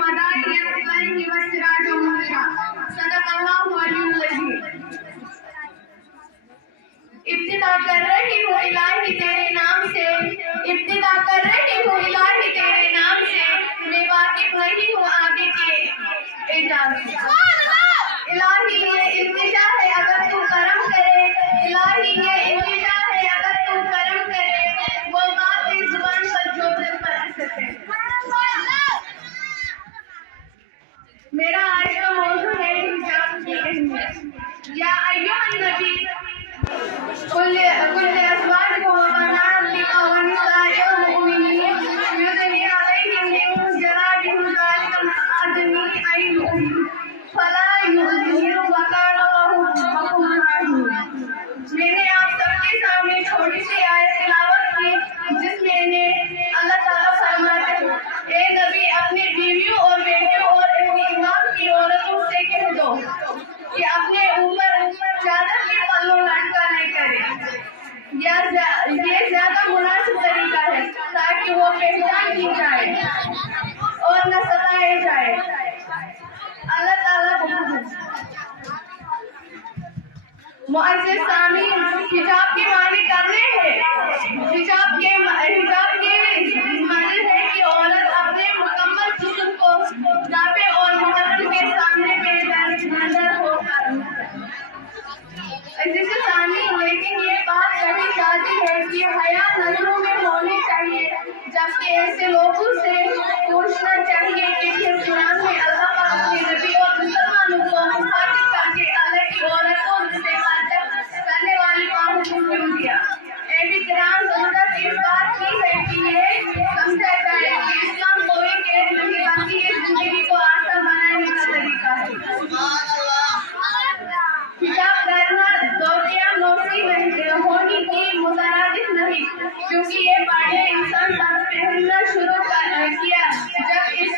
وداعيا إليه وسراجا منيرا صدق الله العلي العظيم. ابتدا کر رہی ہوں الہی تیرے نام سے، ابتدا کر رہی ہوں الہی تیرے نام سے، میں واقف نہیں ہوں آگے کے اعجاز سے. الہی یہ التجا ہے اگر تو کرم کرے، الہی یہ التجا ہے اگر تو کرم کرے، وہ بات اس زبان پر جو دل پر اثر ہے. میرا آج کا موضوع ہے حجاب کی اہمیت. یا ایھا النبی قل لأزواجكم وبناتك ونساء المؤمنين يدنين عليهن من جلابيبهن ذلك أدنى أن يؤمنوا فلا يؤذين وكان الله غفورا رحيما. میں نے آپ سب کے سامنے چھوٹی سی آیت تلاوت کی جس میں نے اللہ تعالیٰ فرماتے ہیں اے نبی اپنی بیویوں اور بیٹیوں اور اپنی امام کی عورتوں سے کہہ دو کہ اپنے اوپر چادر کے پلوں لٹکانے کرے. یہ زیادہ مناسب طریقہ ہے تاکہ وہ پہچان کی جائے اور نہ ستائے جائے. اللہ تعالیٰ معزز سامعین، حجاب کے معنی کرنے ہیں. حجاب کے معنی ہے کہ عورت اپنے مکمل جسم کو ناپے اور محرم کے سامنے بے نظر ہو کر. لیکن یہ بات کہی جاتی ہے کہ حیا نظروں میں ہونی چاہیے، جبکہ ایسے لوگوں سے پوچھنا چاہیے کہ پھر قرآن میں اللہ پاک اپنے نبی اور مسلمانوں کو مخاطب کر کے اللہ کی عورتوں سے خاطب کرنے والی بات کیوں دیا. اہل کرام ضرورت اس بات کی ہے کہ یہ سمجھا جائے کہ اسلام کوئی قید نہیں بلکہ یہ زندگی کو آسان بنانے کا طریقہ ہے. حجاب کرنا دوقیام نوسی ہونی کی مترادف نہیں، کیونکہ یہ پڑھنے انسان کا پہننا شروع کیا جب اس